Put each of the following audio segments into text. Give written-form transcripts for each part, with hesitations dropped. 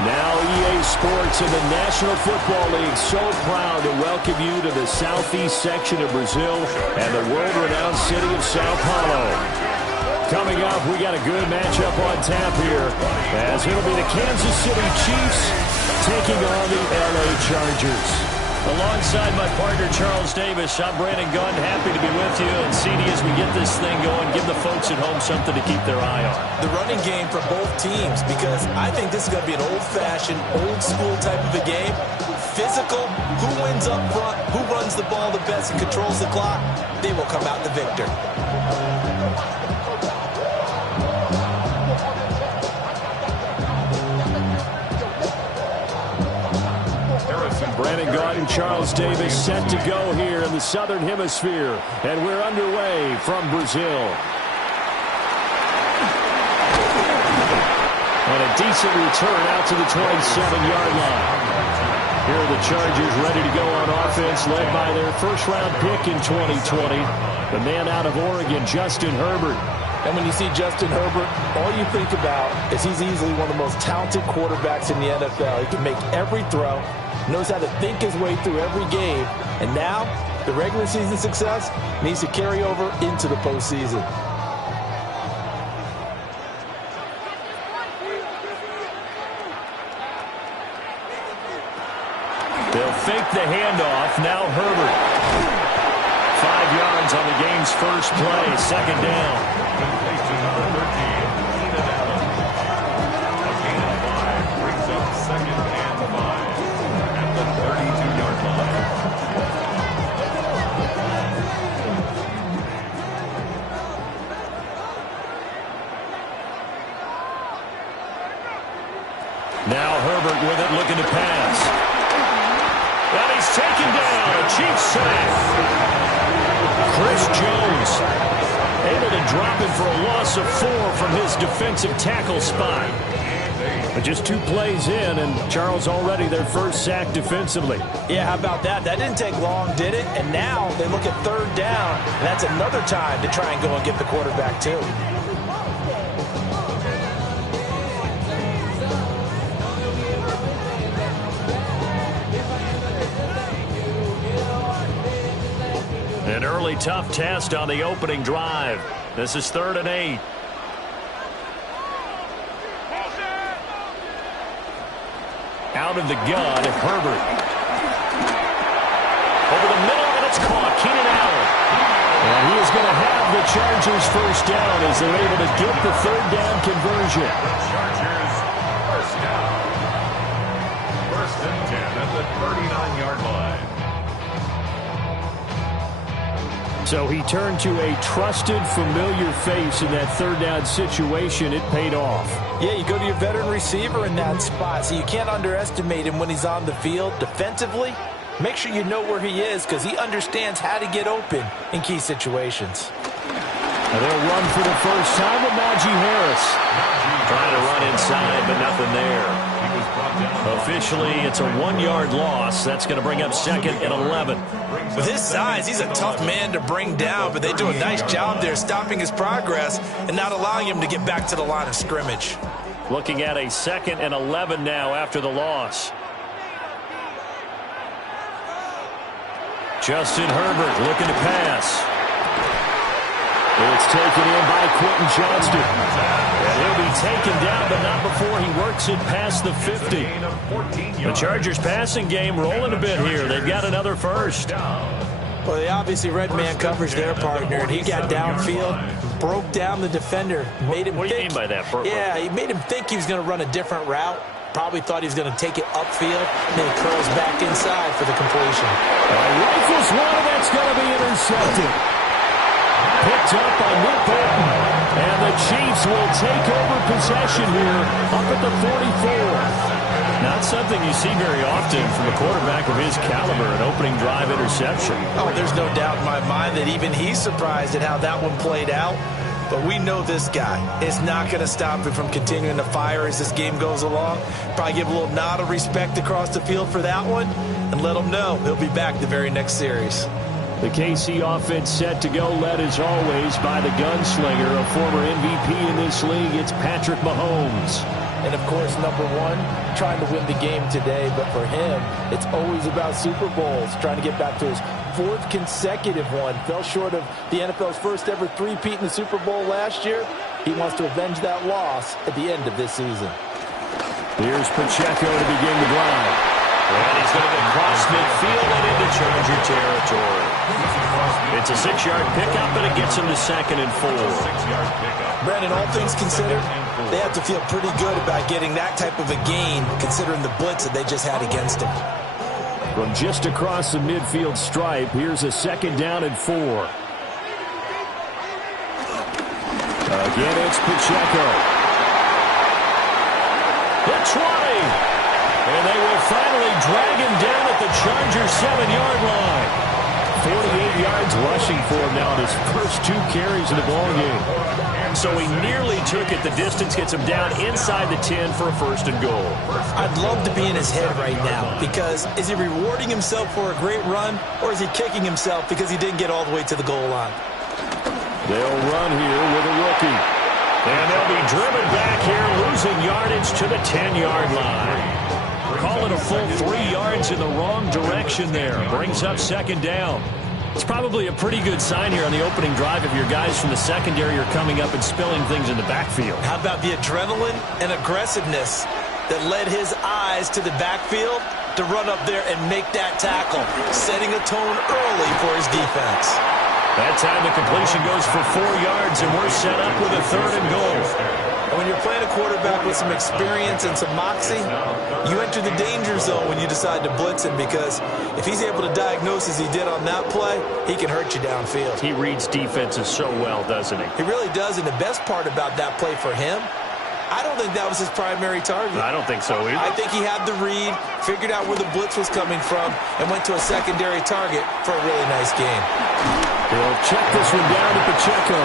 Now EA Sports and the National Football League so proud to welcome you to the southeast section of Brazil and the world-renowned city of Sao Paulo. Coming up, we got a good matchup on tap here, as it'll be the Kansas City Chiefs taking on the LA Chargers. Alongside my partner, Charles Davis, I'm Brandon Gunn. Happy to be with you. And, CD, as we get this thing going, give the folks at home something to keep their eye on. The running game for both teams, because I think this is going to be an old-fashioned, old-school type of a game. Physical, who wins up front, who runs the ball the best and controls the clock, they will come out the victor. Brandon Gaudin, Charles Davis set to go here in the Southern Hemisphere. And we're underway from Brazil. And a decent return out to the 27-yard line. Here are the Chargers ready to go on offense, led by their first-round pick in 2020, the man out of Oregon, Justin Herbert. And when you see Justin Herbert, all you think about is he's easily one of the most talented quarterbacks in the NFL. He can make every throw, knows how to think his way through every game, and now the regular season success needs to carry over into the postseason. They'll fake the handoff. Now Herbert. 5 yards on the game's first play. Second down. Completion number 13. Keenan Allen. A gain of 5 brings up second and 5 at the 32-yard line. Now Herbert with it, looking to pass. And he's taken down. A Chiefs sack. Chris Jones able to drop him for a loss of 4 from his defensive tackle spot. But just 2 plays in, and Charles already their first sack defensively. Yeah, how about that? That didn't take long, did it? And now they look at third down, and that's another time to try and go and get the quarterback too. An early tough test on the opening drive. This is 3rd and 8. Out of the gun, Herbert. Over the middle, and it's caught. Keenan Allen. And he is going to have the Chargers first down as they're able to get the 3rd down conversion. The Chargers first down. 1st and 10 at the 39-yard line. So he turned to a trusted, familiar face in that 3rd down situation. It paid off. Yeah, you go to your veteran receiver in that spot, so you can't underestimate him when he's on the field. Defensively, make sure you know where he is because he understands how to get open in key situations. Now they'll run for the first time with Najee Harris. Trying to run inside, but nothing there. Officially, it's a 1-yard loss. That's going to bring up 2nd and 11. With his size, he's a tough man to bring down, but they do a nice job there stopping his progress and not allowing him to get back to the line of scrimmage. Looking at a 2nd and 11 now after the loss. Justin Herbert looking to pass. It's taken in by Quentin Johnston. And he'll be taken down, but not before he works it past the 50. The Chargers passing game rolling a bit here. They've got another first. Well, they obviously red man coverage their partner, and he got downfield, broke down the defender, made him What do you think, mean by that? Yeah, he made him think he was going to run a different route. Probably thought he was going to take it upfield, and then he curls back inside for the completion. Rifles one, that's going to be intercepted. Picked up by Nick Bolton. And the Chiefs will take over possession here up at the 44. Not something you see very often from a quarterback of his caliber, an opening drive interception. Oh, there's no doubt in my mind that even he's surprised at how that one played out. But we know this guy is not going to stop him from continuing to fire as this game goes along. Probably give a little nod of respect across the field for that one and let him know he'll be back the very next series. The KC offense set to go, led as always by the gunslinger, a former MVP in this league. It's Patrick Mahomes. And, of course, number one, trying to win the game today. But for him, it's always about Super Bowls, trying to get back to his 4th consecutive one. Fell short of the NFL's first ever three-peat in the Super Bowl last year. He wants to avenge that loss at the end of this season. Here's Pacheco to begin the drive. And he's going to get across midfield and into Charger territory. It's a 6-yard pickup, and it gets him to 2nd and 4. Brandon, all things considered, they have to feel pretty good about getting that type of a gain, considering the blitz that they just had against him. From just across the midfield stripe, here's a 2nd down and 4. Again, it's Pacheco. The 20. And they will finally drag him down at the Chargers' 7-yard line. 48 yards rushing for him now in his first 2 carries in the ballgame. So he nearly took it. The distance gets him down inside the 10 for a 1st and goal. I'd love to be in his head right now, because is he rewarding himself for a great run, or is he kicking himself because he didn't get all the way to the goal line? They'll run here with a rookie. And they'll be driven back here, losing yardage to the 10-yard line. Call it a full 3 yards in the wrong direction there. Brings up 2nd down. It's probably a pretty good sign here on the opening drive if your guys from the secondary are coming up and spilling things in the backfield. How about the adrenaline and aggressiveness that led his eyes to the backfield to run up there and make that tackle, setting a tone early for his defense. That time the completion goes for 4 yards, and we're set up with a 3rd and goal. And when you're playing a quarterback with some experience and some moxie, you enter the danger zone when you decide to blitz him, because if he's able to diagnose as he did on that play, he can hurt you downfield. He reads defenses so well, doesn't he? He really does, and the best part about that play for him, I don't think that was his primary target. I don't think so either. I think he had the read, figured out where the blitz was coming from, and went to a secondary target for a really nice game. They'll check this one down to Pacheco.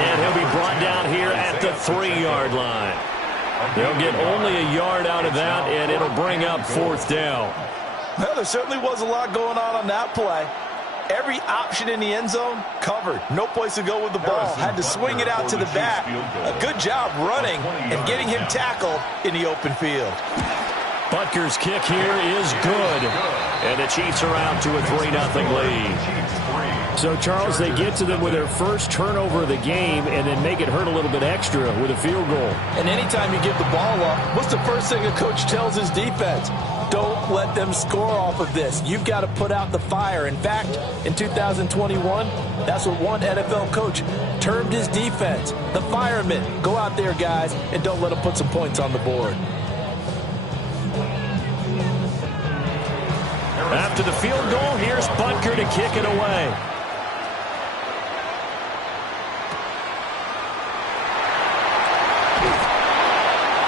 And he'll be brought down here at the 3-yard line. They'll get only a yard out of that, and it'll bring up 4th down. Well, there certainly was a lot going on that play. Every option in the end zone covered. No place to go with the ball. Had to swing it out to the back. A good job running and getting him tackled in the open field. Butker's kick here is good. And the Chiefs are out to a 3-0 lead. So, Charles, they get to them with their first turnover of the game and then make it hurt a little bit extra with a field goal. And anytime you give the ball up, what's the first thing a coach tells his defense? Don't let them score off of this. You've got to put out the fire. In fact, in 2021, that's what one NFL coach termed his defense. The firemen. Go out there, guys, and don't let them put some points on the board. After the field goal, here's Butker to kick it away.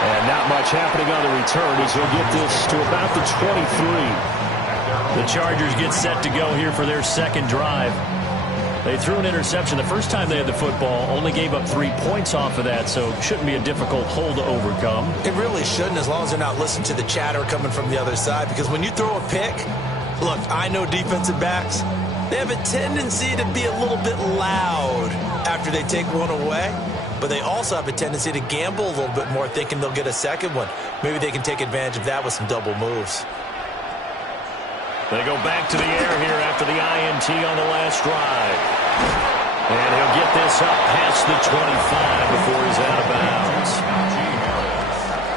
And not much happening on the return as he'll get this to about the 23. The Chargers get set to go here for their 2nd drive. They threw an interception the first time they had the football, only gave up 3 points off of that, so it shouldn't be a difficult hole to overcome. It really shouldn't, as long as they're not listening to the chatter coming from the other side, because when you throw a pick, look, I know defensive backs, they have a tendency to be a little bit loud after they take one away, but they also have a tendency to gamble a little bit more, thinking they'll get a 2nd one. Maybe they can take advantage of that with some double moves. They go back to the air here after the INT on the last drive. And he'll get this up past the 25 before he's out of bounds.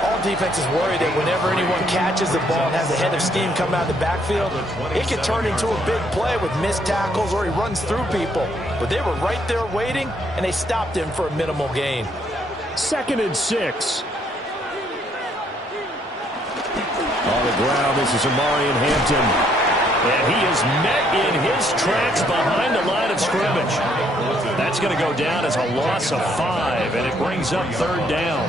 All defenses worry that whenever anyone catches the ball and has a head of steam come out of the backfield, it can turn into a big play with missed tackles or he runs through people. But they were right there waiting, and they stopped him for a minimal gain. 2nd and 6. On the ground, this is Amarian Hampton. And he is met in his tracks behind the line of scrimmage. That's going to go down as a loss of 5, and it brings up 3rd down.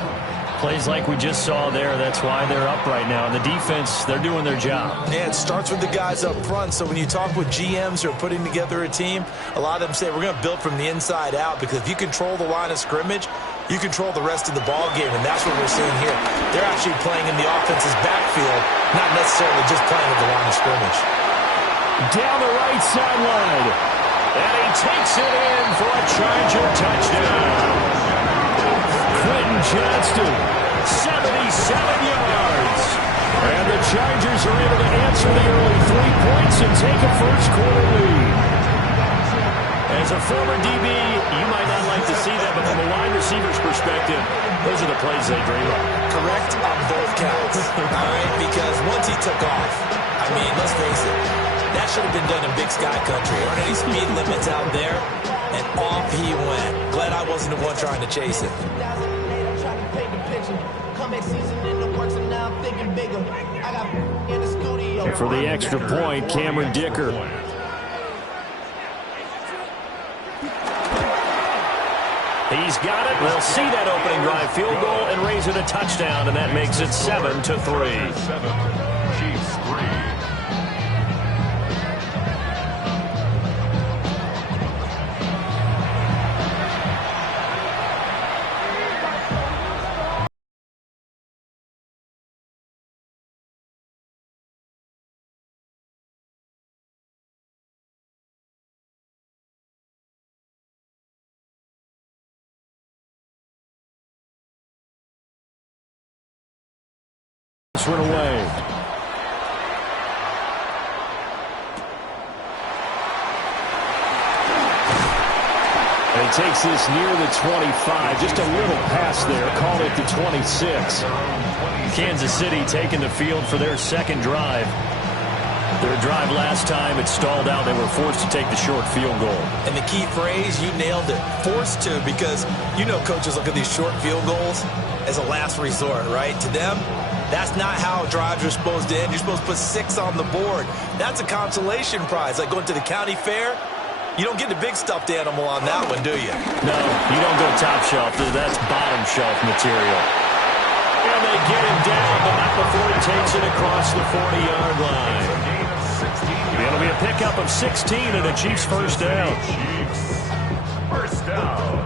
Plays like we just saw there, that's why they're up right now. And the defense, they're doing their job. Yeah, it starts with the guys up front. So when you talk with GMs who are putting together a team, a lot of them say we're going to build from the inside out, because if you control the line of scrimmage, you control the rest of the ball game, and that's what we're seeing here. They're actually playing in the offense's backfield, not necessarily just playing with the line of scrimmage. Down the right sideline. And he takes it in for a Charger touchdown. Quentin Johnston, 77 yards. And the Chargers are able to answer the early 3 points and take a first-quarter lead. As a former DB, you might not like to see that, but from a wide receiver's perspective, those are the plays they dream of. Correct on both counts, all right? Because once he took off, I mean, let's face it, that should have been done in Big Sky Country. Aren't any speed limits out there? And off he went. Glad I wasn't the one trying to chase him. For the extra point, Cameron Dicker. He's got it. They'll see that opening drive field goal and raise it a touchdown, and that makes it 7-3. 7, Chiefs 3. This one away. And he takes this near the 25. Just a little pass there. Called it the 26. Kansas City taking the field for their second drive. Their drive last time, it stalled out. They were forced to take the short field goal. And the key phrase, you nailed it, forced to, because you know coaches look at these short field goals as a last resort, right? To them, that's not how drives are supposed to end. You're supposed to put 6 on the board. That's a consolation prize, like going to the county fair. You don't get the big stuffed animal on that one, do you? No, you don't go top shelf. That's bottom shelf material. And they get him down, but not before he takes it across the 40-yard line. It'll be a pickup of 16 and a Chiefs first down. First down.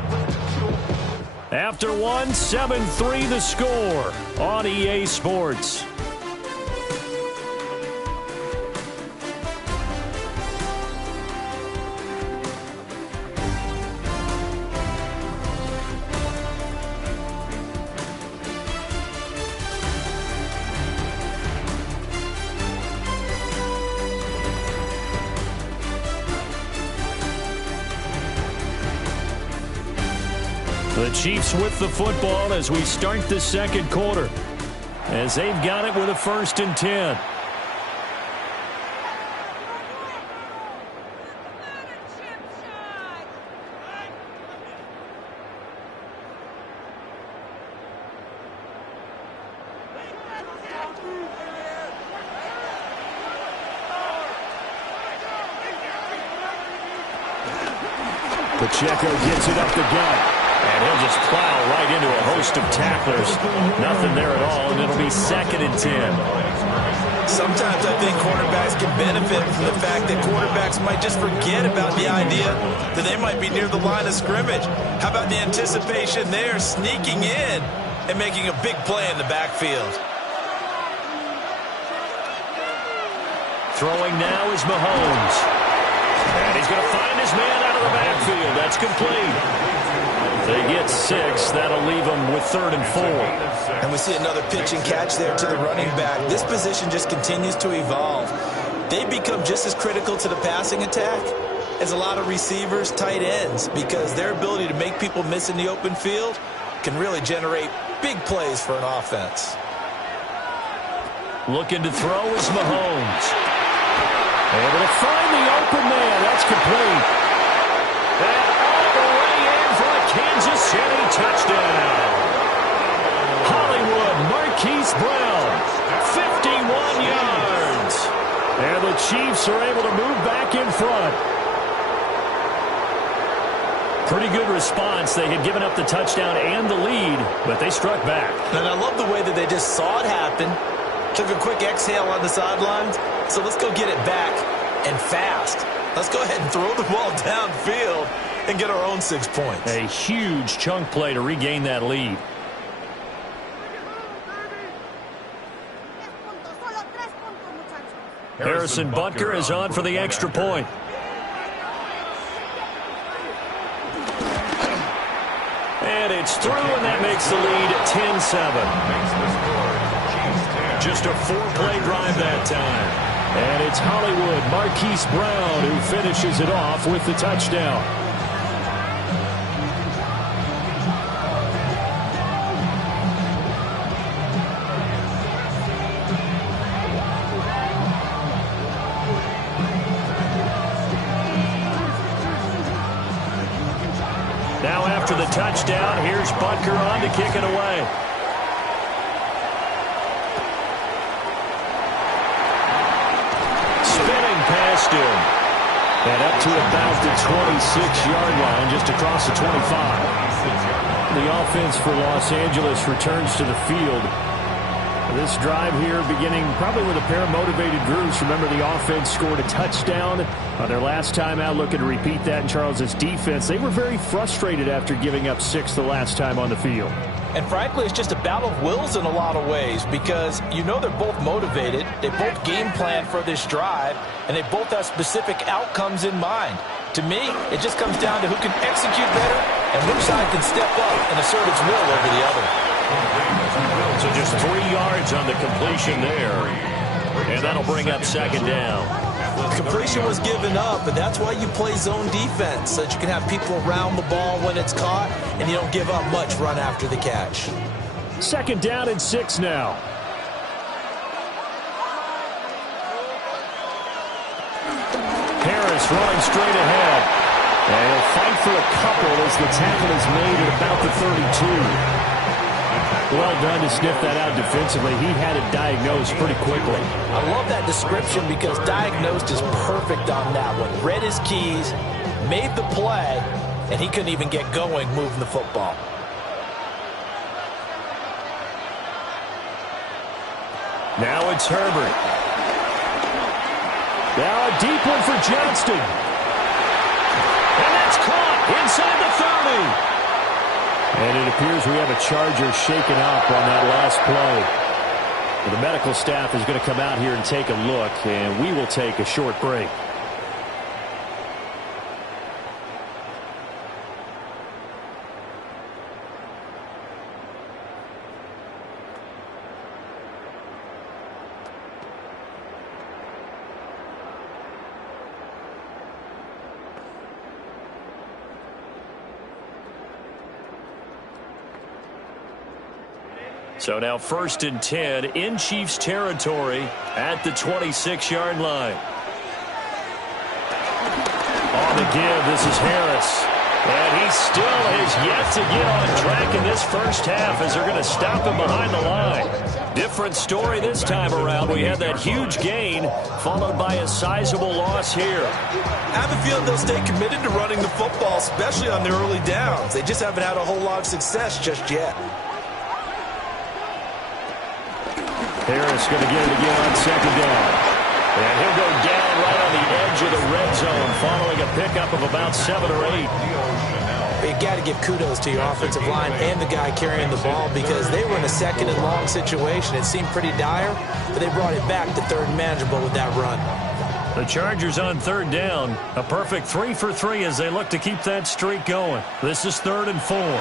After one, 7-3 the score on EA Sports. The Chiefs with the football as we start the second quarter, as they've got it with a 1st and 10. Pacheco gets it up the gut. And he'll just plow right into a host of tacklers. Nothing there at all, and it'll be 2nd and 10. Sometimes I think quarterbacks can benefit from the fact that quarterbacks might just forget about the idea that they might be near the line of scrimmage. How about the anticipation there, sneaking in and making a big play in the backfield? Throwing now is Mahomes. And he's going to find his man out of the backfield. That's complete. They get 6. That'll leave them with 3rd and 4. And we see another pitch and catch there to the running back. This position just continues to evolve. They become just as critical to the passing attack as a lot of receivers, tight ends, because their ability to make people miss in the open field can really generate big plays for an offense. Looking to throw is Mahomes. Able to find the open man. That's complete. And all the way in for a Kansas City touchdown. Hollywood Marquise Brown, 51 yards. And the Chiefs are able to move back in front. Pretty good response. They had given up the touchdown and the lead, but they struck back. And I love the way that they just saw it happen, took a quick exhale on the sidelines. So let's go get it back and fast. Let's go ahead and throw the ball downfield and get our own 6 points. A huge chunk play to regain that lead. Harrison Butker is on for the extra point. And it's through, and that makes the lead 10-7. Just a 4-play drive that time. And it's Hollywood Marquise Brown who finishes it off with the touchdown. Now after the touchdown, here's Butker on to kick it away. Spinning past him. And up to about the 26-yard line, just across the 25. The offense for Los Angeles returns to the field. This drive here beginning probably with a pair of motivated groups. Remember, the offense scored a touchdown on their last time out, looking to repeat that in Charles's defense. They were very frustrated after giving up 6 the last time on the field. And frankly, it's just a battle of wills in a lot of ways because you know they're both motivated. They both game plan for this drive, and they both have specific outcomes in mind. To me, it just comes down to who can execute better and which side can step up and assert its will over the other. So just 3 yards on the completion there. And that'll bring up second down. Completion was given up, but that's why you play zone defense, so that you can have people around the ball when it's caught, and you don't give up much run after the catch. Second down and 6 now. Harris running straight ahead. And he'll fight for a couple as the tackle is made at about the 32. Well done to sniff that out defensively. He had it diagnosed pretty quickly. I love that description because diagnosed is perfect on that one. Read his keys, made the play, and he couldn't even get going moving the football. Now it's Herbert. Now a deep one for Johnston. And that's caught inside the 30. And it appears we have a Charger shaken up on that last play. The medical staff is going to come out here and take a look, and we will take a short break. So now 1st and 10 in Chiefs territory at the 26-yard line. On the give, this is Harris. And he still has yet to get on track in this first half as they're going to stop him behind the line. Different story this time around. We had that huge gain followed by a sizable loss here. I have a feeling they'll stay committed to running the football, especially on their early downs. They just haven't had a whole lot of success just yet. Harris going to get it again on second down. And he'll go down right on the edge of the red zone following a pickup of about 7 or 8. You got to give kudos to your offensive line and the guy carrying the ball because they were in a 2nd and long situation. It seemed pretty dire, but they brought it back to 3rd and manageable with that run. The Chargers on 3rd down. A perfect 3 for 3 as they look to keep that streak going. This is 3rd and 4.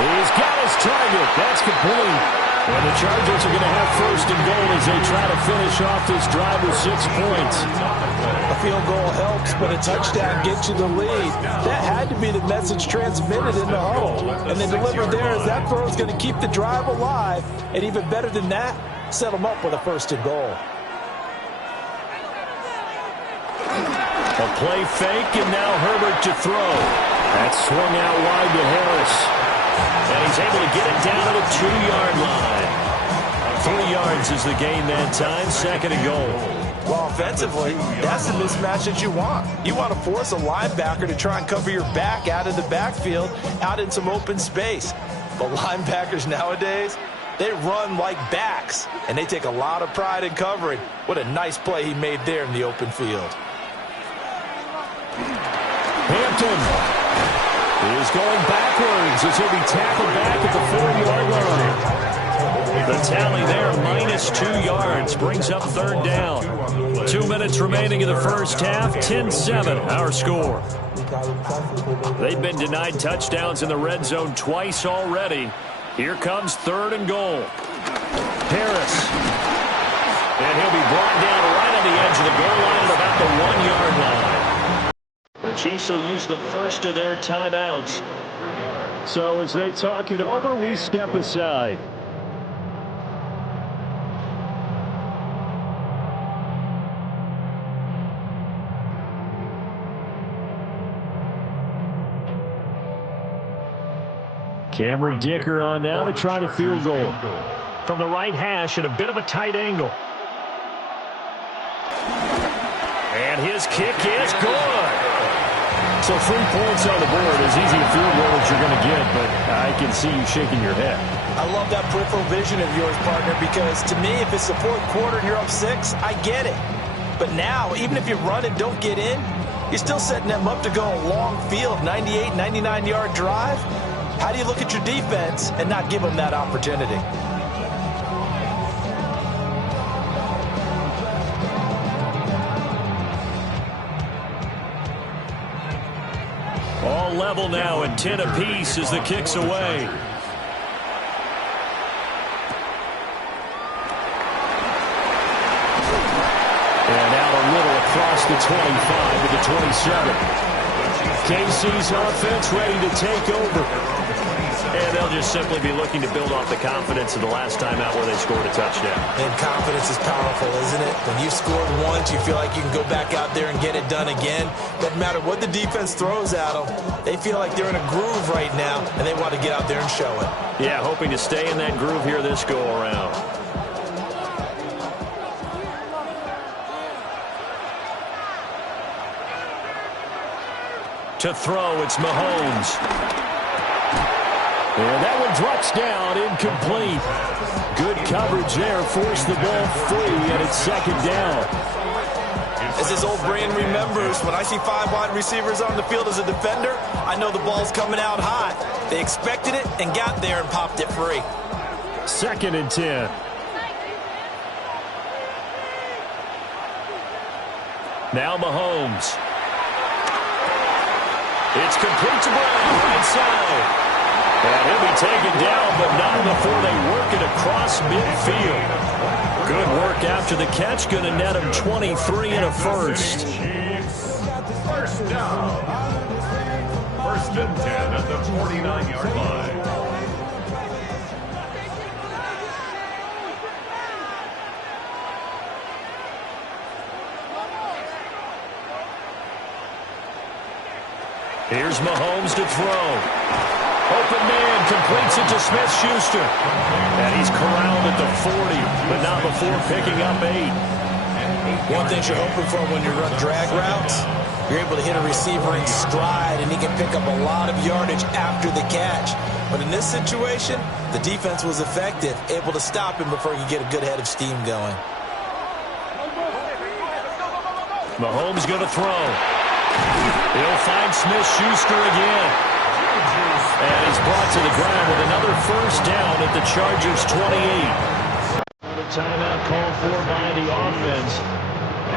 He's got his target. That's complete. And the Chargers are going to have 1st and goal as they try to finish off this drive with 6 points. A field goal helps, but a touchdown gets you the lead. That had to be the message transmitted in the huddle. And they delivered there as that throw is going to keep the drive alive. And even better than that, set them up with a 1st and goal. A play fake, and now Herbert to throw. That's swung out wide to Harris. And he's able to get it down to the 2-yard line. 3 yards is the gain that time. 2nd and goal. Well, offensively, that's the mismatch that you want. You want to force a linebacker to try and cover your back out of the backfield, out in some open space. But linebackers nowadays, they run like backs, and they take a lot of pride in covering. What a nice play he made there in the open field. Hampton is going backwards as he'll be tackled back at the 4-yard line. The tally there, -2 yards. Brings up third down. 2 minutes remaining in the first half. 10-7, our score. They've been denied touchdowns in the red zone twice already. Here comes 3rd and goal. Harris. And he'll be brought down right on the edge of the goal line at about the 1-yard line. The Chiefs will use the first of their timeouts. So as they talk it over, we step aside. Cameron Dicker on now to try to field goal. From the right hash at a bit of a tight angle. And his kick is good. So 3 points on the board, as easy a field goal as you're going to get, but I can see you shaking your head. I love that peripheral vision of yours, partner, because to me, if it's the 4th quarter and you're up 6, I get it. But now, even if you run and don't get in, you're still setting them up to go a long field, 98, 99-yard drive. How do you look at your defense and not give them that opportunity? All level now at 10 apiece as the kick's away. And out a little across the 25 to the 27. KC's offense ready to take over. And they'll just simply be looking to build off the confidence of the last time out where they scored a touchdown. And confidence is powerful, isn't it? When you've scored once, you feel like you can go back out there and get it done again. Doesn't matter what the defense throws at them. They feel like they're in a groove right now, and they want to get out there and show it. Yeah, hoping to stay in that groove here this go-around. To throw, it's Mahomes. And that one drops down, incomplete. Good coverage there, forced the ball free, and it's 2nd down. As his old brain remembers, when I see 5 wide receivers on the field as a defender, I know the ball's coming out hot. They expected it and got there and popped it free. 2nd and 10. Now Mahomes. It's complete to Brown, right side. And he'll be taken down, but not before they work it across midfield. Good work after the catch. Going to net him 23 and a first. First down. 1st and 10 at the 49-yard line. Here's Mahomes to throw. Open man completes it to Smith-Schuster. And he's corralled at the 40, but not before picking up 8. One thing you're hoping for when you run drag routes, you're able to hit a receiver in stride, and he can pick up a lot of yardage after the catch. But in this situation, the defense was effective, able to stop him before he could get a good head of steam going. Mahomes going to throw. He'll find Smith-Schuster again. And he's brought to the ground with another first down at the Chargers' 28. The timeout called for by the offense,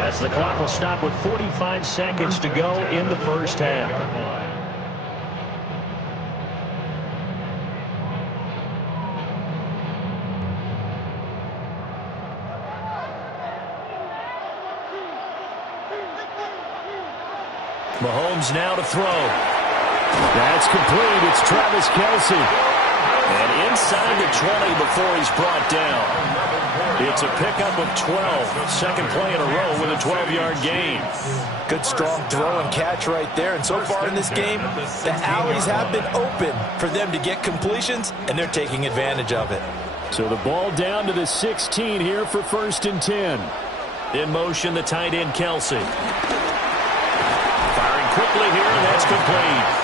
as the clock will stop with 45 seconds to go in the first half. Mahomes now to throw. That's complete. It's Travis Kelce. And inside the 20 before he's brought down. It's a pickup of 12. Second play in a row with a 12-yard gain. Good, strong throw and catch right there. And so far in this game, the alleys have been open for them to get completions, and they're taking advantage of it. So the ball down to the 16 here for 1st and 10. In motion, the tight end, Kelce. Firing quickly here, and that's complete.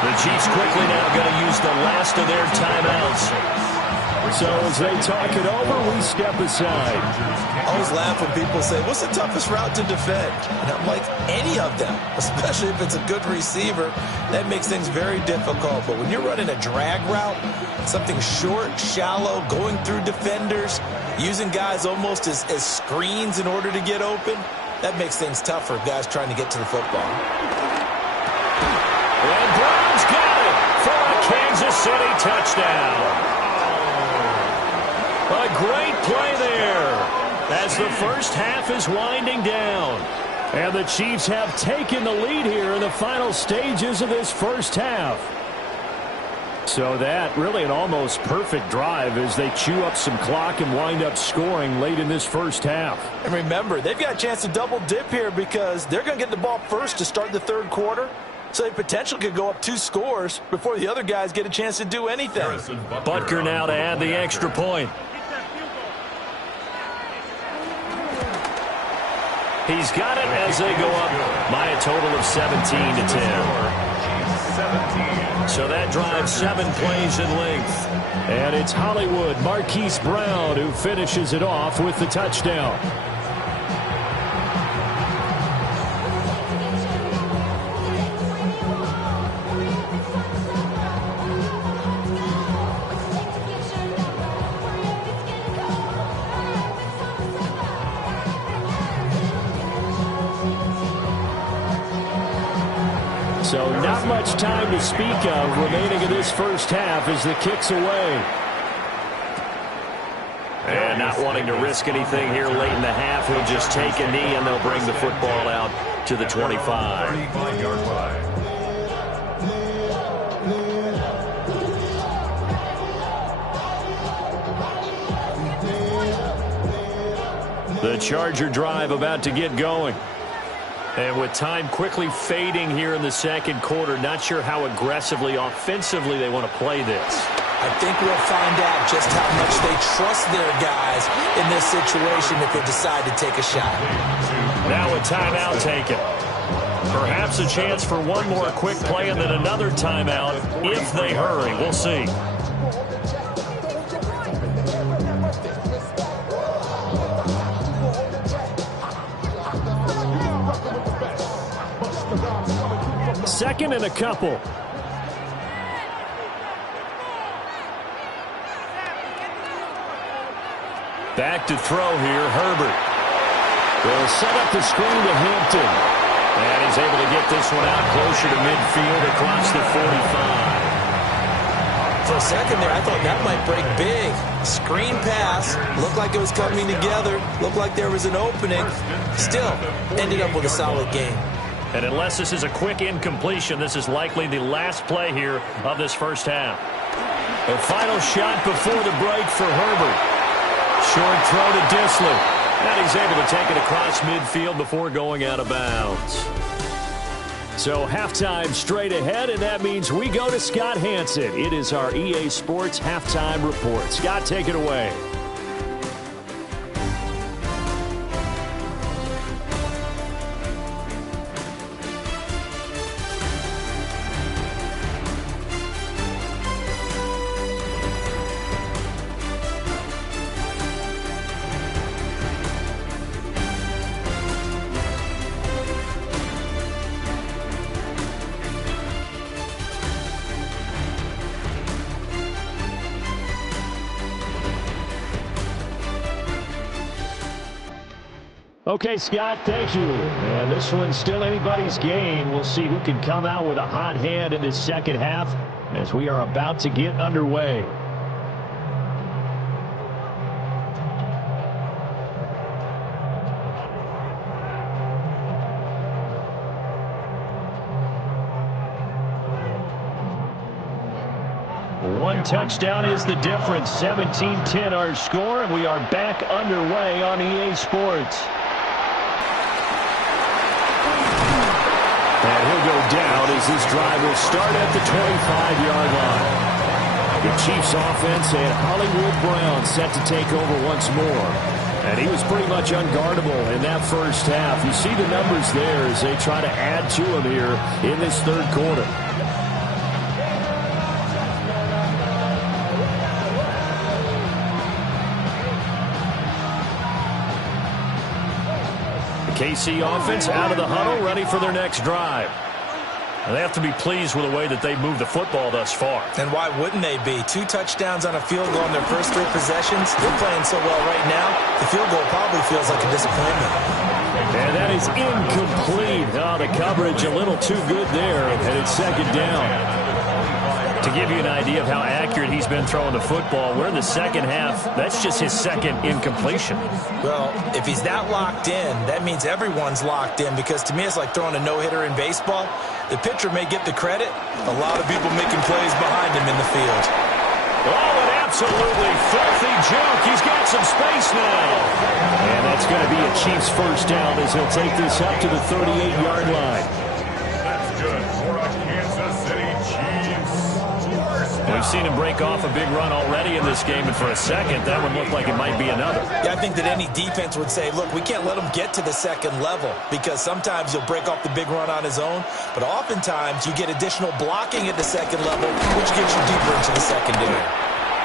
The Chiefs quickly now going to use the last of their timeouts. So as they talk it over, we step aside. I always laugh when people say, what's the toughest route to defend? And I'm like, any of them, especially if it's a good receiver. That makes things very difficult. But when you're running a drag route, something short, shallow, going through defenders, using guys almost as screens in order to get open, that makes things tough for guys trying to get to the football. And Brown's got it for a Kansas City touchdown. A great play there as the first half is winding down. And the Chiefs have taken the lead here in the final stages of this first half. So that really an almost perfect drive as they chew up some clock and wind up scoring late in this first half. And remember, they've got a chance to double dip here because they're going to get the ball first to start the third quarter. So they potentially could go up 2 scores before the other guys get a chance to do anything. Butker now to add the extra point. He's got it as they go up by a total of 17-10. So that drives 7 plays in length. And it's Hollywood Marquise Brown who finishes it off with the touchdown. So not much time to speak of remaining in this first half as the kick's away. And not wanting to risk anything here late in the half, he'll just take a knee and they'll bring the football out to the 25. 35-yard line. The Charger drive about to get going. And with time quickly fading here in the second quarter, not sure how aggressively, offensively they want to play this. I think we'll find out just how much they trust their guys in this situation if they decide to take a shot. Now a timeout taken. Perhaps a chance for one more quick play and then another timeout if they hurry. We'll see. Second and a couple. Back to throw here, Herbert. They'll set up the screen to Hampton. And he's able to get this one out closer to midfield across the 45. For a second there, I thought that might break big. Screen pass. Looked like it was coming together. Looked like there was an opening. Still, ended up with a solid game. And unless this is a quick incompletion, this is likely the last play here of this first half. A final shot before the break for Herbert. Short throw to Disley. And he's able to take it across midfield before going out of bounds. So halftime straight ahead, and that means we go to Scott Hansen. It is our EA Sports halftime report. Scott, take it away. Okay, Scott, thank you. And this one's still anybody's game. We'll see who can come out with a hot hand in this second half as we are about to get underway. One touchdown is the difference. 17-10 our score, and we are back underway on EA Sports. And he'll go down as this drive will start at the 25-yard line. The Chiefs offense had Hollywood Brown set to take over once more. And he was pretty much unguardable in that first half. You see the numbers there as they try to add to him here in this third quarter. KC offense out of the huddle, ready for their next drive. And they have to be pleased with the way that they've moved the football thus far. And why wouldn't they be? 2 touchdowns on a field goal in their first 3 possessions. They're playing so well right now, the field goal probably feels like a disappointment. And that is incomplete. Oh, the coverage a little too good there, and it's second down. To give you an idea of how accurate he's been throwing the football, we're in the second half. That's just his second incompletion. Well, if he's that locked in, that means everyone's locked in, because to me it's like throwing a no-hitter in baseball. The pitcher may get the credit. A lot of people making plays behind him in the field. Oh, an absolutely filthy joke. He's got some space now. And that's going to be a Chiefs first down as he'll take this up to the 38-yard line. That's good for a Kansas City Chiefs. We've seen him break off a big run already in this game, and for a second, that one looked like it might be another. Yeah, I think that any defense would say, look, we can't let him get to the second level, because sometimes he'll break off the big run on his own, but oftentimes you get additional blocking at the second level, which gets you deeper into the secondary.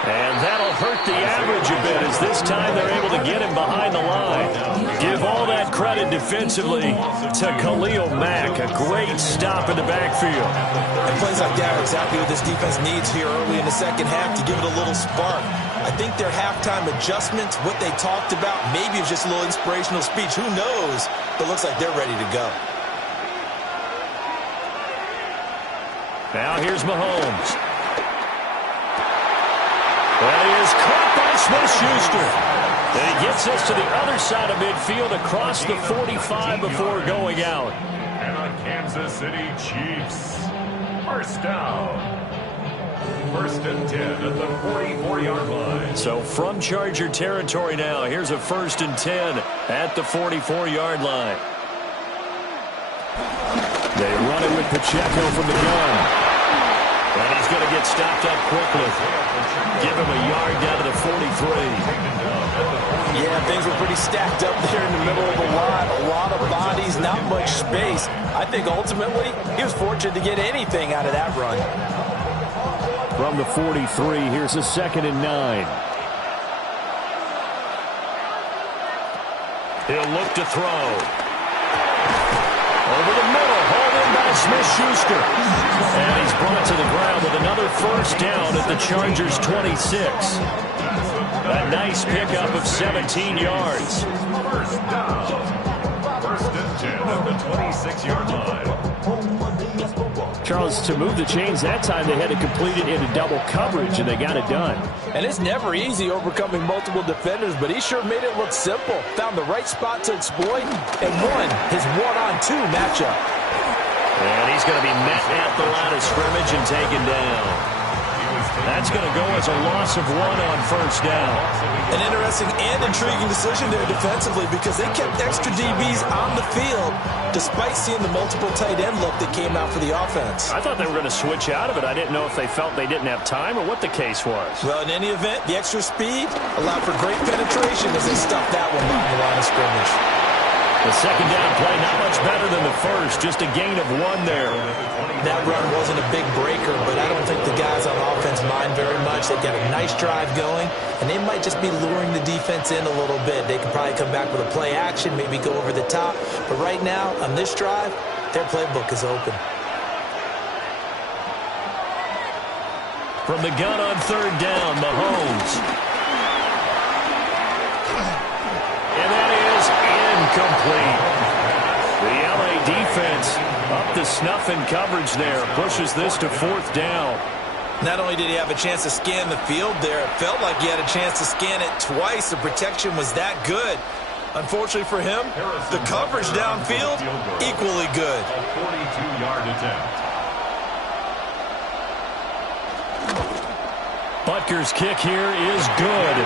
And that'll hurt the average a bit, as this time they're able to get him behind the line. Give all that credit defensively to Khalil Mack. A great stop in the backfield. And plays like that are exactly what this defense needs here early in the second half to give it a little spark. I think their halftime adjustments, what they talked about, maybe it was just a little inspirational speech. Who knows? But it looks like they're ready to go. Now here's Mahomes. That is caught by Smith-Schuster. And he gets us to the other side of midfield across the 45 before going out. And on Kansas City Chiefs, first down. First and 10 at the 44-yard line. So from Charger territory now, here's a 1st and 10 at the 44-yard line. They run it with Pacheco from the gun. And he's going to get stopped up quickly. Give him a yard down to the 43. Yeah, things were pretty stacked up there in the middle of the line. A lot of bodies, not much space. I think ultimately he was fortunate to get anything out of that run. From the 43, here's a 2nd and 9. He'll look to throw. Over the middle, hauled in by Smith-Schuster. And he's brought to the ground with another first down at the Chargers' 26. A nice pickup of 17 yards. First down. First and 10 at the 26-yard line. Charles, to move the chains that time, they had to complete it into double coverage, and they got it done. And it's never easy overcoming multiple defenders, but he sure made it look simple. Found the right spot to exploit and won his one-on-two matchup. And he's going to be met at the line of scrimmage and taken down. That's going to go as a loss of 1 on first down. An interesting and intriguing decision there defensively, because they kept extra DBs on the field despite seeing the multiple tight end look that came out for the offense. I thought they were going to switch out of it. I didn't know if they felt they didn't have time or what the case was. Well, in any event, the extra speed allowed for great penetration as they stuffed that one behind the line of scrimmage. The second down play not much better than the first, just a gain of 1 there. That run wasn't a big breaker, but I don't think the guys on offense mind very much. They've got a nice drive going, and they might just be luring the defense in a little bit. They can probably come back with a play action, maybe go over the top. But right now, on this drive, their playbook is open. From the gun on third down, Mahomes. And that is incomplete. The LA defense up to snuff in coverage there. Pushes this to 4th down. Not only did he have a chance to scan the field there, it felt like he had a chance to scan it twice. The protection was that good. Unfortunately for him, the coverage downfield, equally good. A 42-yard attempt. Butker's kick here is good.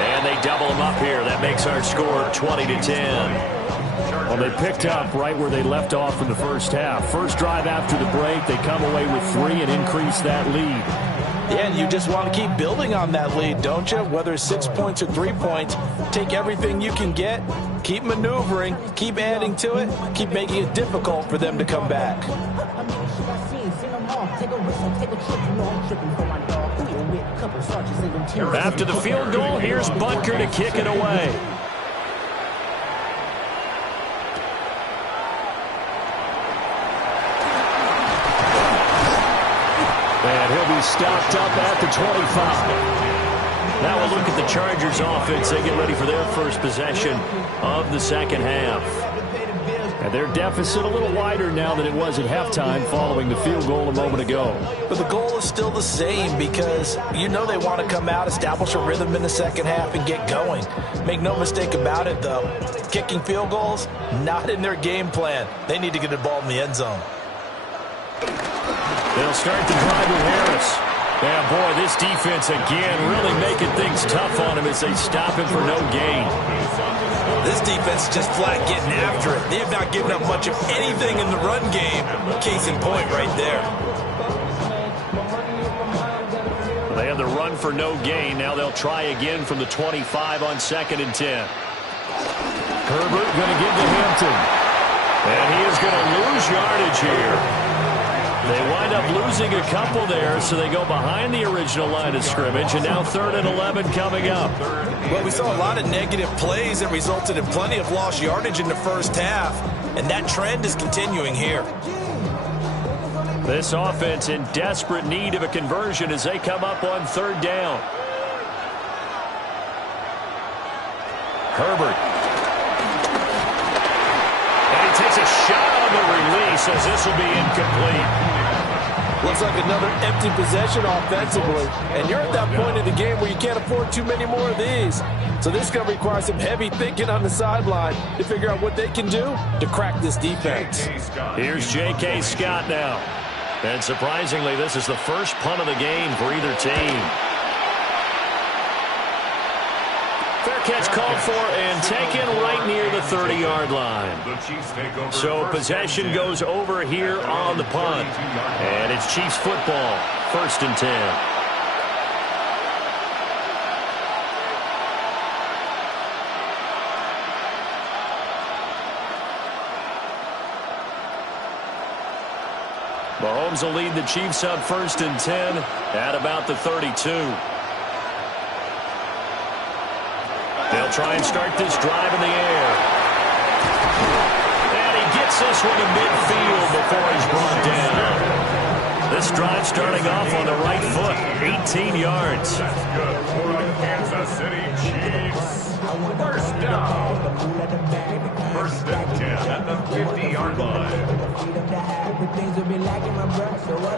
And they double him up here. That makes our score 20-10. Well, they picked up right where they left off in the first half. First drive after the break, they come away with 3 and increase that lead. Yeah, and you just want to keep building on that lead, don't you? Whether it's 6 points or 3 points, take everything you can get, keep maneuvering, keep adding to it, keep making it difficult for them to come back. After the field goal, here's Butker to kick it away. He's stopped up at the 25. Now we'll look at the Chargers offense. They get ready for their first possession of the second half. And their deficit a little wider now than it was at halftime following the field goal a moment ago. But the goal is still the same because you know they want to come out, establish a rhythm in the second half, and get going. Make no mistake about it, though. Kicking field goals, not in their game plan. They need to get the ball in the end zone. They'll start the drive with Harris. Yeah, boy, this defense again really making things tough on him as they stop him for no gain. This defense is just flat getting after it. They have not given up much of anything in the run game. Case in point right there. They have the run for no gain. Now they'll try again from the 25 on 2nd and 10. Herbert going to give to Hampton. And he is going to lose yardage here. They wind up losing a couple there, so they go behind the original line of scrimmage, and now 3rd and 11 coming up. Well, we saw a lot of negative plays that resulted in plenty of lost yardage in the first half, and that trend is continuing here. This offense in desperate need of a conversion as they come up on 3rd down. Herbert. And he takes a shot on the release as this will be incomplete. Looks like another empty possession offensively. And you're at that point in the game where you can't afford too many more of these. So this is going to require some heavy thinking on the sideline to figure out what they can do to crack this defense. Here's J.K. Scott now. And surprisingly, this is the first punt of the game for either team. Fair catch called for and taken right near the 30-yard line. So possession goes over here on the punt. And it's Chiefs football, 1st and 10. Mahomes will lead the Chiefs up 1st and 10 at about the 32. They'll try and start this drive in the air. And he gets this one to midfield before he's brought down. This drive starting off on the right foot, 18 yards. That's good for the Kansas City Chiefs. First down. 1st and 10 at the 50-yard line.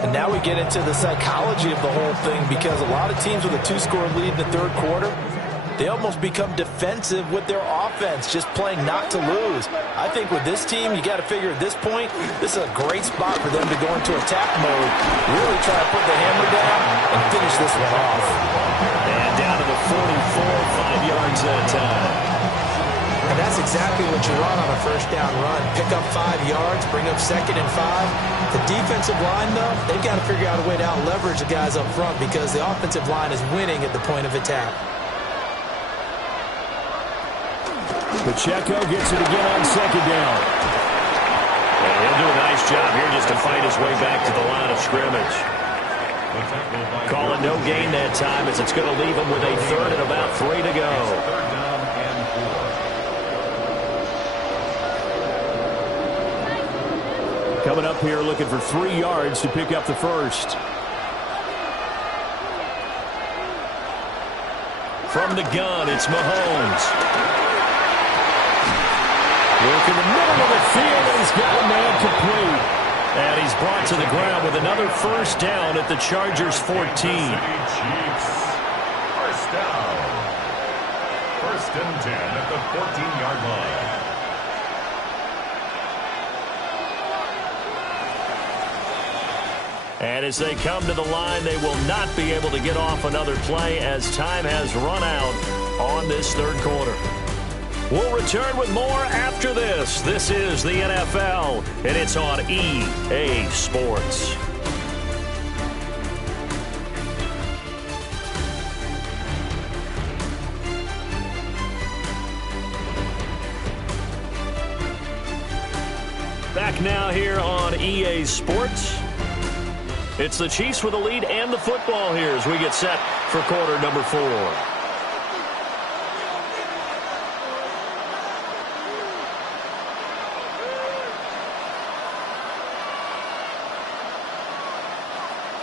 And now we get into the psychology of the whole thing because a lot of teams with a 2-score lead in the 3rd quarter, they almost become defensive with their offense, just playing not to lose. I think with this team, you got to figure at this point, this is a great spot for them to go into attack mode, really try to put the hammer down and finish this one off. And down to the 44, 5 yards that time. And that's exactly what you run on a first down run. Pick up 5 yards, bring up 2nd and 5. The defensive line, though, they've got to figure out a way to out-leverage the guys up front because the offensive line is winning at the point of attack. Pacheco gets it again on 2nd down. And he'll do a nice job here just to fight his way back to the line of scrimmage. Call it no gain that time as it's going to leave him with a 3rd and about 3 to go. Coming up here looking for 3 yards to pick up the first. From the gun, it's Mahomes. Work in the middle of the field, and he's got a man complete. And he's brought to the ground with another first down at the Chargers 14. Chiefs. First down. 1st and 10 at the 14-yard line. And as they come to the line, they will not be able to get off another play as time has run out on this 3rd quarter. We'll return with more after this. This is the NFL, and it's on EA Sports. Back now here on EA Sports. It's the Chiefs with the lead and the football here as we get set for quarter number 4.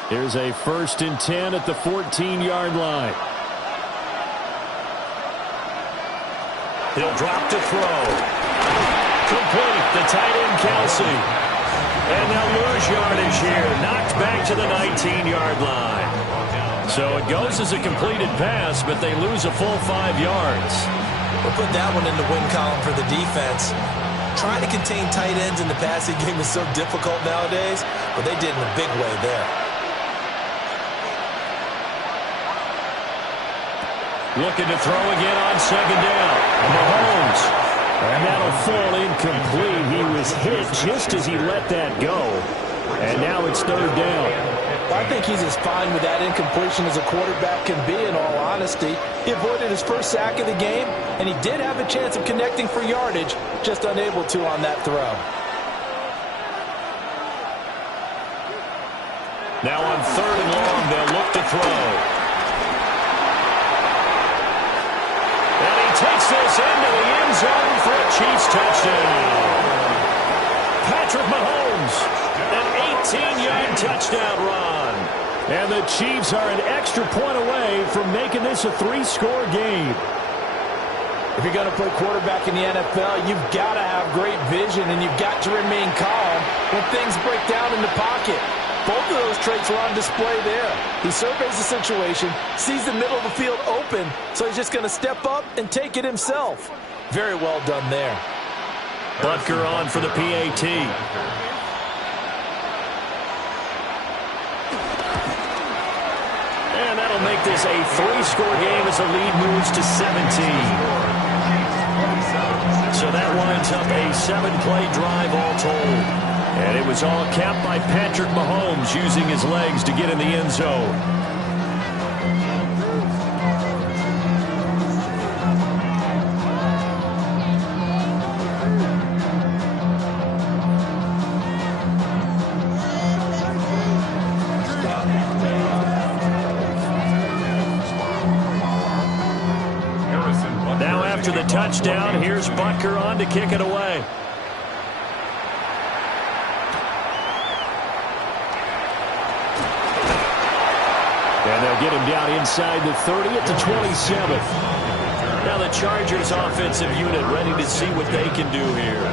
Here's a 1st and 10 at the 14-yard line. He'll drop to throw. Complete. The tight end, Kelsey. And they'll lose yardage here. Knocked back to the 19-yard line. So it goes as a completed pass, but they lose a full 5 yards. We'll put that one in the win column for the defense. Trying to contain tight ends in the passing game is so difficult nowadays, but they did in a big way there. Looking to throw again on 2nd down. Mahomes. And that'll fall incomplete. He was hit just as he let that go. And now it's 3rd down. I think he's as fine with that incompletion as a quarterback can be, in all honesty. He avoided his first sack of the game, and he did have a chance of connecting for yardage, just unable to on that throw. Now on 3rd and long, they'll look to throw. And he takes this into the end zone for a Chiefs touchdown. Patrick Mahomes, an 18-yard touchdown run. And the Chiefs are an extra point away from making this a 3-score game. If you're going to play quarterback in the NFL, you've got to have great vision, and you've got to remain calm when things break down in the pocket. Both of those traits are on display there. He surveys the situation, sees the middle of the field open, so he's just going to step up and take it himself. Very well done there. Butker on for the PAT. And that'll make this a 3-score game as the lead moves to 17. So that winds up a 7-play drive all told. And it was all capped by Patrick Mahomes using his legs to get in the end zone. Now after the touchdown, here's Butker on to kick it away. And they'll get him down inside the 30 at the 27. Now the Chargers offensive unit ready to see what they can do here.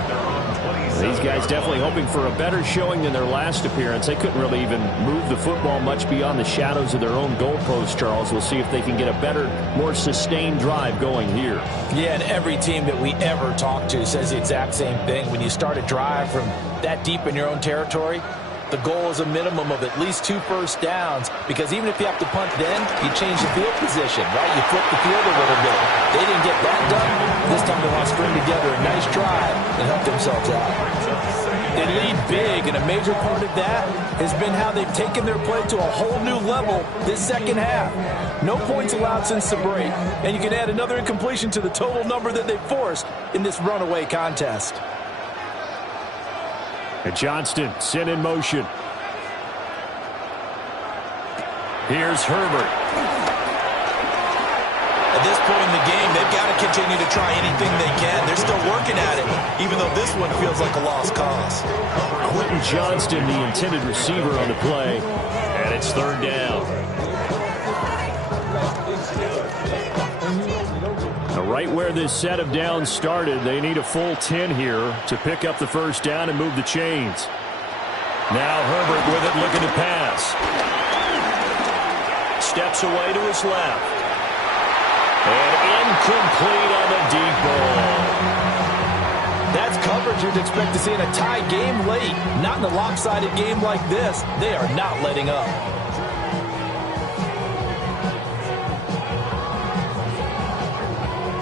These guys definitely hoping for a better showing than their last appearance. They couldn't really even move the football much beyond the shadows of their own goalpost, Charles. We'll see if they can get a better, more sustained drive going here. Yeah, and every team that we ever talk to says the exact same thing. When you start a drive from that deep in your own territory, the goal is a minimum of at least 2 first downs, because even if you have to punt then, you change the field position, right? You flip the field a little bit. They didn't get that done. This time they want to string together a nice drive and help themselves out. They lead big, and a major part of that has been how they've taken their play to a whole new level this second half. No points allowed since the break, and you can add another incompletion to the total number that they forced in this runaway contest. And Johnston sent in motion. Here's Herbert. At this point in the game, they've got to continue to try anything they can. They're still working at it, even though this one feels like a lost cause. Quentin Johnston, the intended receiver on the play. And it's 3rd down. Right where this set of downs started, they need a full 10 here to pick up the first down and move the chains. Now Herbert with it, looking to pass. Steps away to his left. And incomplete on the deep ball. That's coverage you'd expect to see in a tie game late. Not in a lopsided game like this. They are not letting up.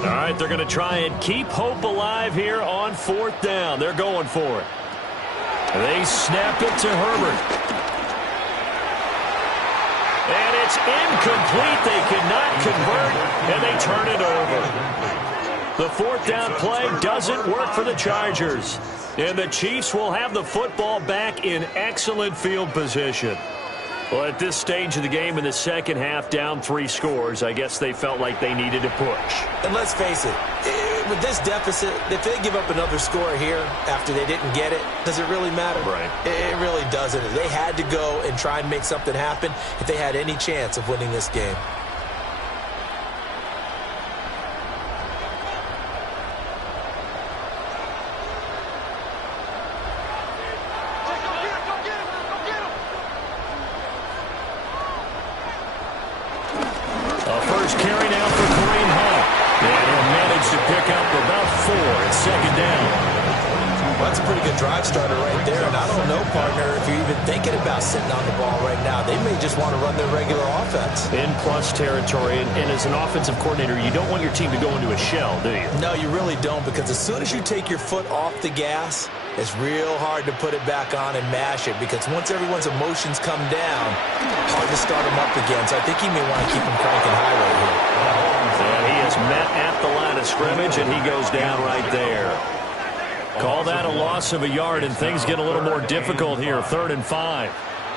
All right, they're going to try and keep hope alive here on 4th down. They're going for it. They snap it to Herbert. And it's incomplete. They cannot convert, and they turn it over. The 4th down play doesn't work for the Chargers. And the Chiefs will have the football back in excellent field position. Well, at this stage of the game in the second half, down 3 scores, I guess they felt like they needed to push. And let's face it, With this deficit, if they give up another score here after they didn't get it, does it really matter? Right. It really doesn't. They had to go and try and make something happen if they had any chance of winning this game. Carry now for Kareem Hunt. And he'll manage to pick up about 4 at second down. Well, that's a pretty good drive starter right there. And I don't know, partner, if you're even thinking about sitting on the ball right now. They may just want to run their regular offense. In plus territory. And as an offensive coordinator, you don't want your team to go into a shell, do you? No, you really don't, because as soon as you take your foot off the gas, it's real hard to put it back on and mash it, because once everyone's emotions come down, hard to start them up again. So I think he may want to keep them cranking high right here. And he is met at the line of scrimmage, and he goes down right there. Call that a loss of a yard, and things get a little more difficult here, 3rd and 5.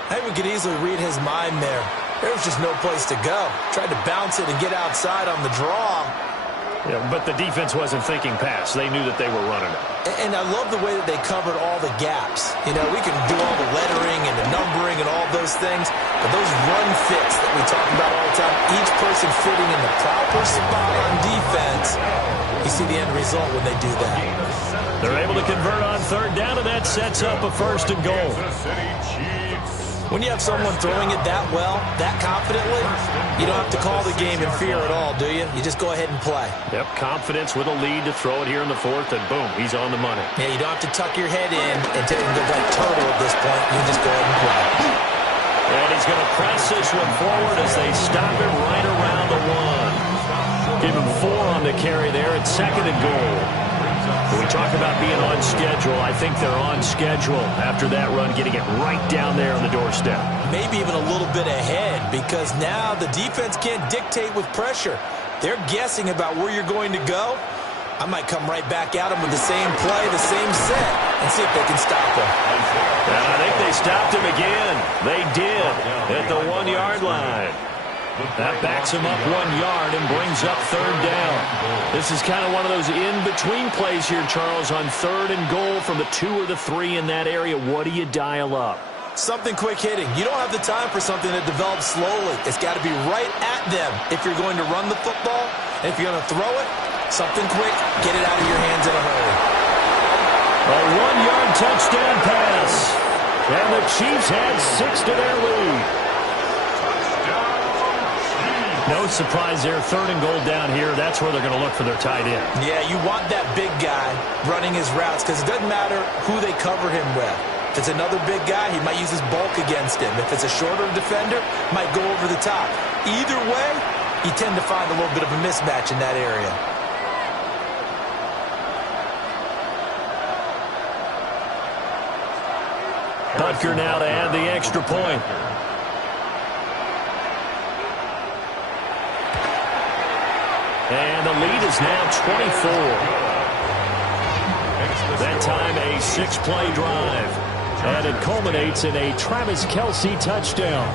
Hey, we could easily read his mind there. There was just no place to go. Tried to bounce it and get outside on the draw. Yeah, but the defense wasn't thinking pass. They knew that they were running it. And I love the way that they covered all the gaps. You know, we can do all the lettering and the numbering and all those things, but those run fits that we talk about all the time, each person fitting in the proper spot on defense, you see the end result when they do that. They're able to convert on 3rd down, and that sets up a 1st and goal. When you have someone throwing it that well, that confidently, you don't have to call the game in fear at all, do you? You just go ahead and play. Yep, confidence with a lead to throw it here in the 4th, and boom, he's on the money. Yeah, you don't have to tuck your head in and take the like turtle at this point. You just go ahead and play. And he's going to press this one forward as they stop him right around the 1. Give him 4 on the carry there at 2nd and goal. When we talk about being on schedule, I think they're on schedule after that run, getting it right down there on the doorstep. Maybe even a little bit ahead, because now the defense can't dictate with pressure. They're guessing about where you're going to go. I might come right back at them with the same play, the same set, and see if they can stop him. And I think they stopped him again. They did at the 1-yard line. That backs him up 1 yard and brings up 3rd down. This is kind of one of those in-between plays here, Charles, on 3rd and goal from the 2 or the 3 in that area. What do you dial up? Something quick hitting. You don't have the time for something that develops slowly. It's got to be right at them if you're going to run the football. And if you're going to throw it, something quick, get it out of your hands in a hurry. A 1-yard touchdown pass. And the Chiefs had 6 to their lead. No surprise there, 3rd and goal down here. That's where they're going to look for their tight end. Yeah, you want that big guy running his routes, because it doesn't matter who they cover him with. If it's another big guy, he might use his bulk against him. If it's a shorter defender, might go over the top. Either way, you tend to find a little bit of a mismatch in that area. Butker now to add the extra point. And the lead is now 24. That time a 6-play drive. And it culminates in a Travis Kelce touchdown.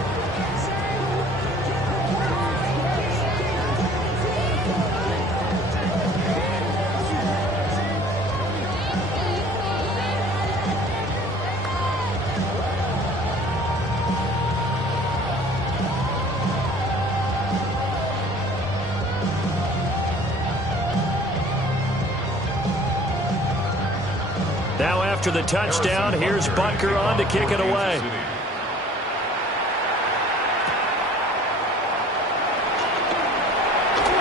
Now after the touchdown, here's Butker on to kick it away.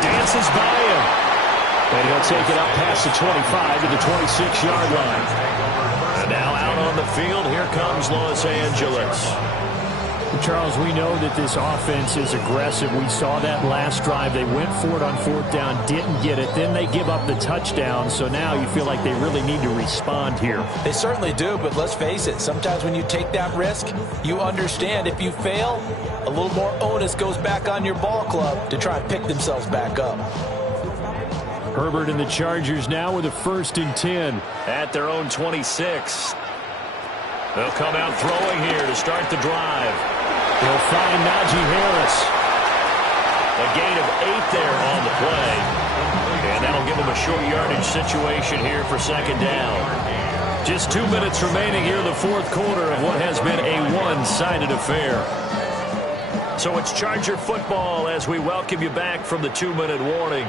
Dances by him. And he'll take it up past the 25 to the 26-yard line. And now out on the field, here comes Los Angeles. Charles, we know that this offense is aggressive. We saw that last drive. They went for it on 4th down, didn't get it. Then they give up the touchdown. So now you feel like they really need to respond here. They certainly do, but let's face it. Sometimes when you take that risk, you understand if you fail, a little more onus goes back on your ball club to try and pick themselves back up. Herbert and the Chargers now with a 1st and 10. At their own 26. They'll come out throwing here to start the drive. They'll find Najee Harris. A gain of 8 there on the play. And that'll give them a short yardage situation here for second down. Just 2 minutes remaining here in the fourth quarter of what has been a one-sided affair. So it's Charger football as we welcome you back from the 2-minute warning.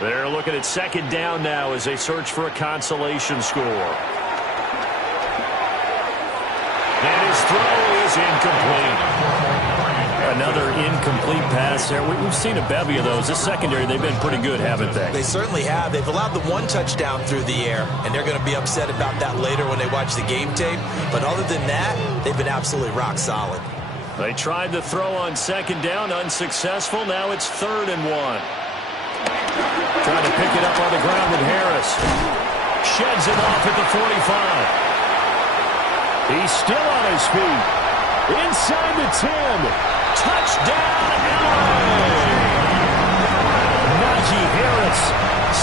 They're looking at second down now as they search for a consolation score. And his throw is incomplete. Another incomplete pass there. We've seen a bevy of those. This secondary, they've been pretty good, haven't they? They certainly have. They've allowed the one touchdown through the air, and they're going to be upset about that later when they watch the game tape. But other than that, they've been absolutely rock solid. They tried the throw on second down, unsuccessful. Now it's 3rd and 1. Trying to pick it up on the ground with Harris. Sheds it off at the 45. He's still on his feet. Inside the 10. Touchdown, LA! Najee Harris,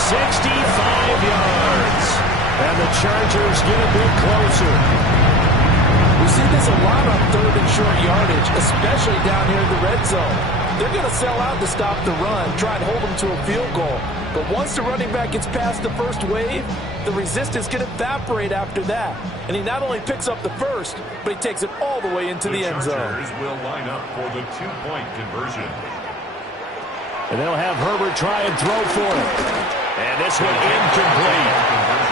65 yards. And the Chargers get a bit closer. We see this a lot on 3rd and short yardage, especially down here in the red zone. They're going to sell out to stop the run, try and hold them to a field goal. But once the running back gets past the first wave, the resistance can evaporate after that. And he not only picks up the first, but he takes it all the way into the end zone. Chargers will line up for the 2-point conversion. And they'll have Herbert try and throw for it. And this one incomplete.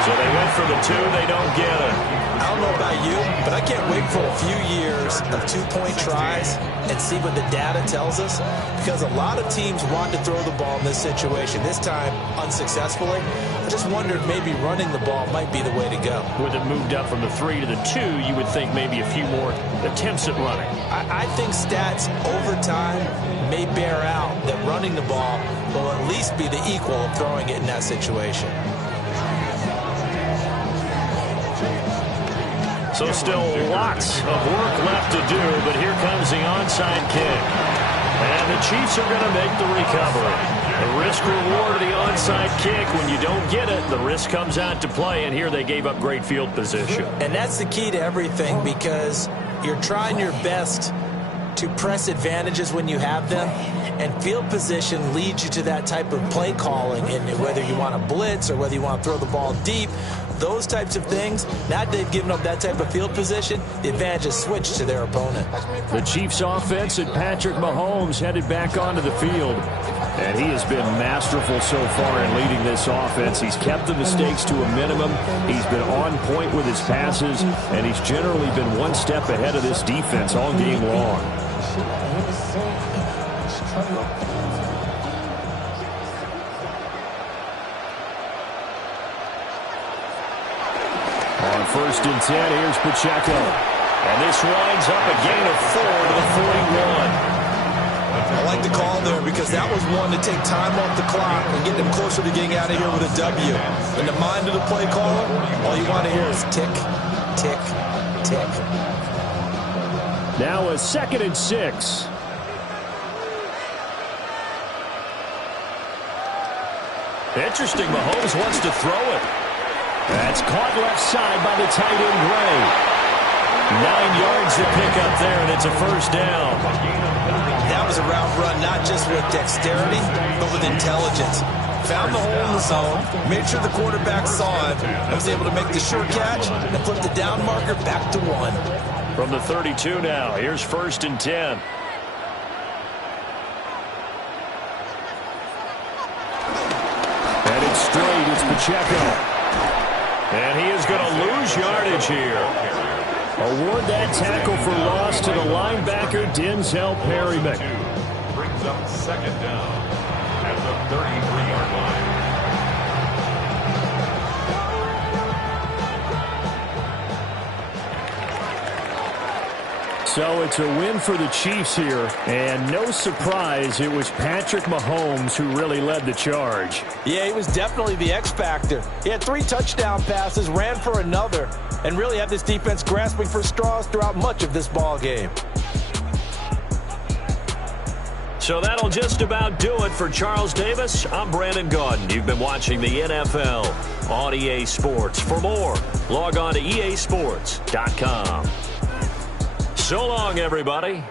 So they went for the 2. They don't get it. I don't know about you, but I can't wait for a few years of 2-point tries and see what the data tells us, because a lot of teams want to throw the ball in this situation. This time, unsuccessfully. I just wondered maybe running the ball might be the way to go. With it moved up from the 3 to the 2, you would think maybe a few more attempts at running. I think stats over time may bear out that running the ball will at least be the equal of throwing it in that situation. So still lots of work left to do, but here comes the onside kick. And the Chiefs are going to make the recovery. The risk-reward of the onside kick, when you don't get it, the risk comes out to play, and here they gave up great field position. And that's the key to everything, because you're trying your best to press advantages when you have them, and field position leads you to that type of play calling, and whether you want to blitz or whether you want to throw the ball deep, those types of things. Now that they've given up that type of field position, the advantage is switched to their opponent. The Chiefs offense and Patrick Mahomes headed back onto the field. And he has been masterful so far in leading this offense. He's kept the mistakes to a minimum. He's been on point with his passes, and he's generally been one step ahead of this defense all game long. On 1st and 10, here's Pacheco. And this winds up a gain of 4 to the 41. I like the call there, because that was one to take time off the clock and get them closer to getting out of here with a W. In the mind of the play caller, all you want to hear is tick, tick, tick. Now a 2nd and 6. Interesting, Mahomes wants to throw it. That's caught left side by the tight end, Gray. 9 yards to pick up there, and it's a 1st down. That was a route run, not just with dexterity, but with intelligence. Found the hole in the zone, made sure the quarterback saw it, and was able to make the sure catch and flip the down marker back to 1. From the 32 now, here's 1st and 10. And it's straight, it's Pacheco. And he is going to lose yardage here. Award that tackle for loss to the linebacker, Denzel Perryman. Brings up 2nd down at the 33-yard line. So it's a win for the Chiefs here, and no surprise, it was Patrick Mahomes who really led the charge. Yeah, he was definitely the X factor. He had 3 touchdown passes, ran for another, and really had this defense grasping for straws throughout much of this ball game. So that'll just about do it for Charles Davis. I'm Brandon Gaudin. You've been watching the NFL on EA Sports. For more, log on to easports.com. So long, everybody.